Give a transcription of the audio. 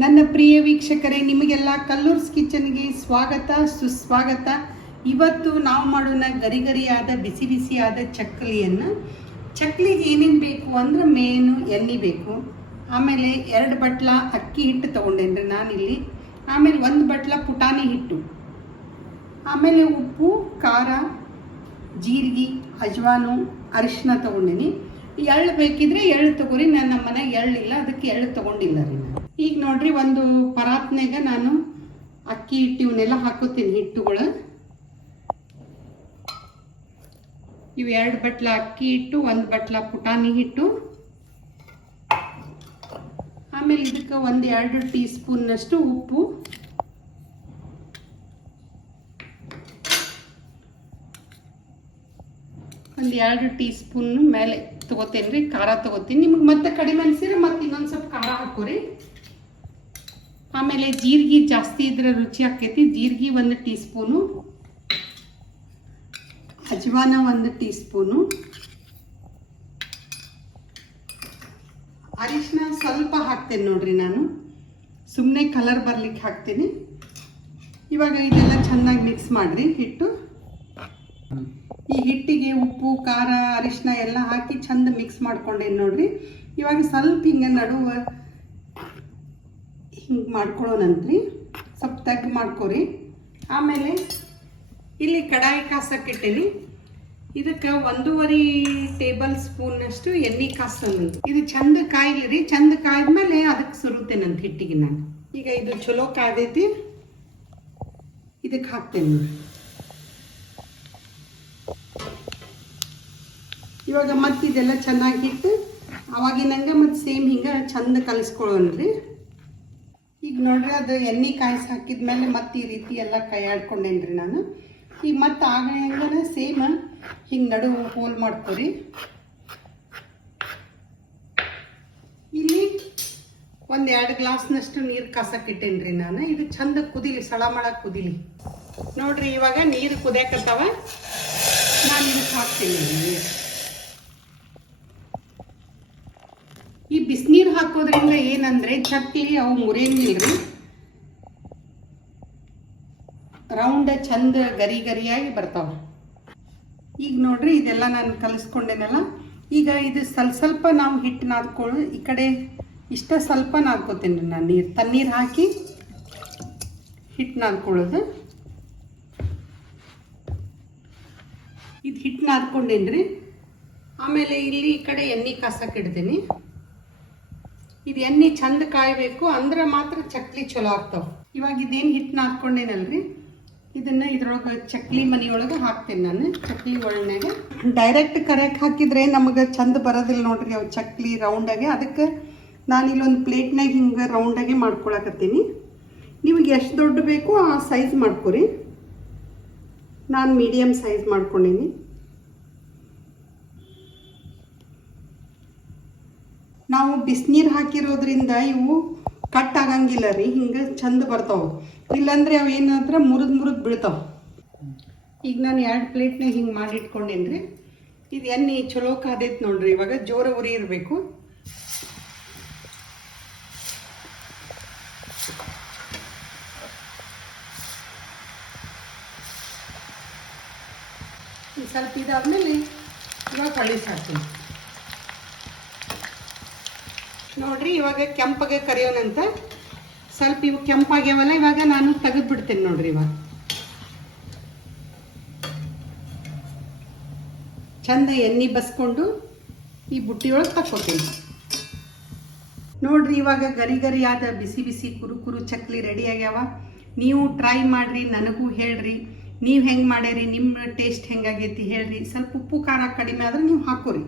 ನನ್ನ ಪ್ರಿಯ ವೀಕ್ಷಕರೇ, ನಿಮಗೆಲ್ಲ ಕಲ್ಲೂರ್ಸ್ ಕಿಚನ್ಗೆ ಸ್ವಾಗತ ಸುಸ್ವಾಗತ. ಇವತ್ತು ನಾವು ಮಾಡೋಣ ಗರಿಗರಿಯಾದ ಬಿಸಿ ಬಿಸಿಯಾದ ಚಕ್ಕಲಿಯನ್ನು. ಚಕ್ಕಲಿಗೆ ಏನೇನು ಬೇಕು ಅಂದ್ರೆ ಮೇನು ಎಣ್ಣೆ ಬೇಕು, ಆಮೇಲೆ 2 ಬಟ್ಲ ಅಕ್ಕಿ ಹಿಟ್ಟು ತೊಗೊಂಡೇನ್ರಿ ನಾನಿಲ್ಲಿ, ಆಮೇಲೆ 1 ಬಟ್ಲ ಪುಟಾಣಿ ಹಿಟ್ಟು, ಆಮೇಲೆ ಉಪ್ಪು, ಖಾರ, ಜೀರಿಗೆ, ಅಜ್ವಾನು, ಅರಿಶಿನ ತೊಗೊಂಡೀನಿ. ಎಳ್ಳು ಬೇಕಿದ್ರೆ ಎಳ್ಳು ತೊಗೊರಿ. ನಮ್ಮ ಮನೆಗೆ ಎಳ್ಳಿಲ್ಲ, ಅದಕ್ಕೆ ಎಳ್ಳು ತೊಗೊಂಡಿಲ್ಲ ರೀ ನಾನು. ಈಗ ನೋಡ್ರಿ, ಒಂದು ಪರಾತ್ನಾಗ ನಾನು ಅಕ್ಕಿ ಹಿಟ್ಟು ಇವನ್ನೆಲ್ಲ ಹಾಕೋತೀನಿ. ಹಿಟ್ಟುಗಳು ಇವು 2 ಬಟ್ಲ ಅಕ್ಕಿ ಹಿಟ್ಟು, 1 ಬಟ್ಲ ಪುಟಾಣಿ ಹಿಟ್ಟು, ಆಮೇಲೆ ಇದಕ್ಕೆ 1-2 ಟೀ ಸ್ಪೂನ್ನಷ್ಟು ಉಪ್ಪು, ಒಂದು 2 ಟೀ ಸ್ಪೂನ್ ಮೇಲೆ ತೊಗೋತೇನೆ ರೀ. ಖಾರ ತೊಗೋತೀನಿ, ನಿಮಗೆ ಮತ್ತೆ ಕಡಿಮೆ ಅನಿಸಿದ್ರೆ ಮತ್ತೆ ಇನ್ನೊಂದು ಸ್ವಲ್ಪ ಖಾರ ಹಾಕೋರಿ. ಆಮೇಲೆ ಜೀರಿಗೆ ಜಾಸ್ತಿ ಇದ್ರೆ ರುಚಿ ಆಕೈತಿ. ಜೀರಿಗೆ 1 ಟೀ ಸ್ಪೂನು, ಅಜ್ವಾನ 1 ಟೀ ಸ್ಪೂನು, ಅರಿಶಿನ ಸ್ವಲ್ಪ ಹಾಕ್ತೇನೆ ನೋಡ್ರಿ. ನಾನು ಸುಮ್ಮನೆ ಕಲರ್ ಬರ್ಲಿಕ್ಕೆ ಹಾಕ್ತೀನಿ. ಇವಾಗ ಇದೆಲ್ಲ ಚೆನ್ನಾಗಿ ಮಿಕ್ಸ್ ಮಾಡಿರಿ ಹಿಟ್ಟು. ಈ ಹಿಟ್ಟಿಗೆ ಉಪ್ಪು, ಖಾರ, ಅರಿಶಿನ ಎಲ್ಲ ಹಾಕಿ ಚಂದ ಮಿಕ್ಸ್ ಮಾಡ್ಕೊಂಡೇನು ನೋಡ್ರಿ. ಇವಾಗ ಸ್ವಲ್ಪ ಹಿಂಗೆ ನಡುವೆ ಹಿಂಗೆ ಮಾಡ್ಕೊಳ್ಳೋಣಂತ್ರಿ, ಸ್ವಲ್ಪ ತಗ್ಗು ಮಾಡ್ಕೊರಿ. ಆಮೇಲೆ ಇಲ್ಲಿ ಕಡಾಯಿ ಕಾಸಕ್ಕಿಟ್ಟೇನಿ. ಇದಕ್ಕೆ 1.5 ಟೇಬಲ್ ಸ್ಪೂನ್ನಷ್ಟು ಎಣ್ಣೆ ಕಾಸೋಣಂತ. ಇದು ಚಂದ ಕಾಯ್ಲಿ ರೀ. ಚಂದ ಕಾಯ್ದ್ಮೇಲೆ ಅದಕ್ಕೆ ಸುರುತ್ತೇನಂತ ಹಿಟ್ಟಿಗೆ ನಾನು. ಈಗ ಇದು ಚಲೋ ಕಾಯ್ದೈತಿ, ಇದಕ್ಕೆ ಹಾಕ್ತೇನೆ ನೋಡಿ. ಇವಾಗ ಮತ್ತೆ ಇದೆಲ್ಲ ಚೆನ್ನಾಗಿ ಇಟ್ಟು ಅವಾಗಿನಂಗೆ ಮತ್ತೆ ಸೇಮ್ ಹಿಂಗೆ ಚಂದ ಕಲಿಸ್ಕೊಳ್ಳೋಣ್ರಿ. ಈಗ ನೋಡ್ರಿ, ಅದು ಎಣ್ಣೆ ಕಾಯಿಸಿ ಹಾಕಿದ್ಮೇಲೆ ಮತ್ತೆ ಈ ರೀತಿ ಎಲ್ಲ ಕೈ ಆಡ್ಕೊಂಡೇನ್ರಿ ನಾನು. ಈಗ ಮತ್ತೆ ಆಗಂಗೆ ಸೇಮ್ ಹಿಂಗೆ ನಡುವು ಹೋಲ್ ಮಾಡ್ಕೊರಿ. ಇಲ್ಲಿ 1-2 ಗ್ಲಾಸ್ನಷ್ಟು ನೀರು ಕಾಸಕ್ಕಿಟ್ಟೇನ್ರಿ ನಾನು. ಇದು ಚಂದ ಕುದಿಲಿ, ಸಳ ಮಾಡಕ್ಕೆ ಕುದಿಲಿ ನೋಡ್ರಿ. ಇವಾಗ ನೀರು ಕುದಿಯಕತ್ತಾವ, ನಾನು ಇದಕ್ಕೆ ಹಾಕ್ತೀನಿ ನೀರು. ಈ ಬಿಸಿನೀರು ಹಾಕೋದ್ರಿಂದ ಏನಂದ್ರೆ ಚಕ್ಕಲಿ ಅವು ಮುರಿಯಂಗಿಲ್ರಿ, ರೌಂಡ್ ಚಂದ ಗರಿ ಗರಿಯಾಗಿ ಬರ್ತಾವ. ಈಗ ನೋಡ್ರಿ, ಇದೆಲ್ಲ ನಾನು ಕಲಿಸ್ಕೊಂಡೇನಲ್ಲ. ಈಗ ಇದು ಸ್ವಲ್ಪ ನಾವು ಹಿಟ್ಟು ನಾದ್ಕೊಳ್ಳು. ಈ ಕಡೆ ಇಷ್ಟ ಸ್ವಲ್ಪ ನಾದ್ಕೋತೀನಿ ನಾನು. ನೀರು ತಣ್ಣೀರು ಹಾಕಿ ಹಿಟ್ಟು ನಾದ್ಕೊಳ್ಳೋದು. ಇದು ಹಿಟ್ಟು ನಾದ್ಕೊಂಡೇನ್ರಿ. ಆಮೇಲೆ ಇಲ್ಲಿ ಈ ಕಡೆ ಎಣ್ಣೆ ಕಾಸಕ್ಕೆ ಇಡ್ತೀನಿ. ಇದು ಎಣ್ಣೆ ಚಂದ ಕಾಯಬೇಕು, ಅಂದ್ರೆ ಮಾತ್ರ ಚಕ್ಲಿ ಚಲೋ ಆಗ್ತಾವ. ಇವಾಗ ಇದೇನು ಹಿಟ್ಟು ನಾದ್ಕೊಂಡೇನಲ್ರಿ, ಇದನ್ನ ಇದ್ರೊಳಗೆ ಚಕ್ಲಿ ಮನೆಯೊಳಗೆ ಹಾಕ್ತೇನೆ ನಾನು. ಚಕ್ಲಿ ಒಳನಾಗ ಡೈರೆಕ್ಟ್ ಕರೆಕ್ಟ್ ಹಾಕಿದ್ರೆ ನಮಗೆ ಚಂದ ಬರೋದಿಲ್ಲ ನೋಡ್ರಿ ಅವು ಚಕ್ಲಿ ರೌಂಡಾಗೆ. ಅದಕ್ಕೆ ನಾನು ಇಲ್ಲೊಂದು ಪ್ಲೇಟ್ನಾಗ ಹಿಂಗೆ ರೌಂಡಾಗೆ ಮಾಡ್ಕೊಳಕತ್ತೀನಿ. ನಿಮಗೆ ಎಷ್ಟು ದೊಡ್ಡ ಬೇಕು ಆ ಸೈಜ್ ಮಾಡ್ಕೊರಿ. ನಾನು ಮೀಡಿಯಮ್ ಸೈಜ್ ಮಾಡ್ಕೊಂಡೀನಿ. ನಾವು ಬಿಸಿನೀರು ಹಾಕಿರೋದ್ರಿಂದ ಇವು ಕಟ್ ಆಗಂಗಿಲ್ಲ ರೀ, ಹಿಂಗೆ ಚಂದ ಬರ್ತಾವೆ. ಇಲ್ಲಾಂದ್ರೆ ಅವು ಏನಾದ್ರೆ ಮುರಿದು ಬೀಳ್ತಾವೆ. ಈಗ ನಾನು 2 ಪ್ಲೇಟ್ನಾಗ ಹಿಂಗೆ ಮಾಡಿಟ್ಕೊಂಡೇನಿ ರೀ. ಇದು ಎಣ್ಣೆ ಚಲೋ ಕಾದೈತೆ ನೋಡ್ರಿ. ಇವಾಗ ಜೋರ ಉರಿ ಇರಬೇಕು. ಸ್ವಲ್ಪ ಇದಾದ್ಮೇಲೆ ಇವಾಗ ಕಳಿಸಾಕ್ತೀನಿ ನೋಡ್ರಿ. ಇವಾಗ ಕೆಂಪಗೆ ಕರಿಯೋಣಂತ. ಸ್ವಲ್ಪ ಇವು ಕೆಂಪಾಗ್ಯಾವಲ್ಲ, ಇವಾಗ ನಾನು ತೆಗೆದು ಬಿಡ್ತೇನೆ ನೋಡ್ರಿ. ಇವಾಗ ಚಂದ ಎಣ್ಣೆ ಬಸ್ಕೊಂಡು ಈ ಬುಟ್ಟಿಯೊಳಗೆ ತಕ್ಕೋತೀನಿ ನೋಡ್ರಿ. ಇವಾಗ ಗರಿಗರಿಯಾದ ಬಿಸಿ ಬಿಸಿ ಕುರು ಚಕ್ಲಿ ರೆಡಿ ಆಗ್ಯಾವ. ನೀವು ಟ್ರೈ ಮಾಡಿರಿ, ನನಗೂ ಹೇಳ್ರಿ ನೀವು ಹೆಂಗೆ ಮಾಡ್ಯಾರಿ, ನಿಮ್ಮ ಟೇಸ್ಟ್ ಹೆಂಗಾಗೈತಿ ಹೇಳ್ರಿ. ಸ್ವಲ್ಪ ಉಪ್ಪು ಖಾರ ಕಡಿಮೆ ಆದ್ರೆ ನೀವು ಹಾಕೋರಿ.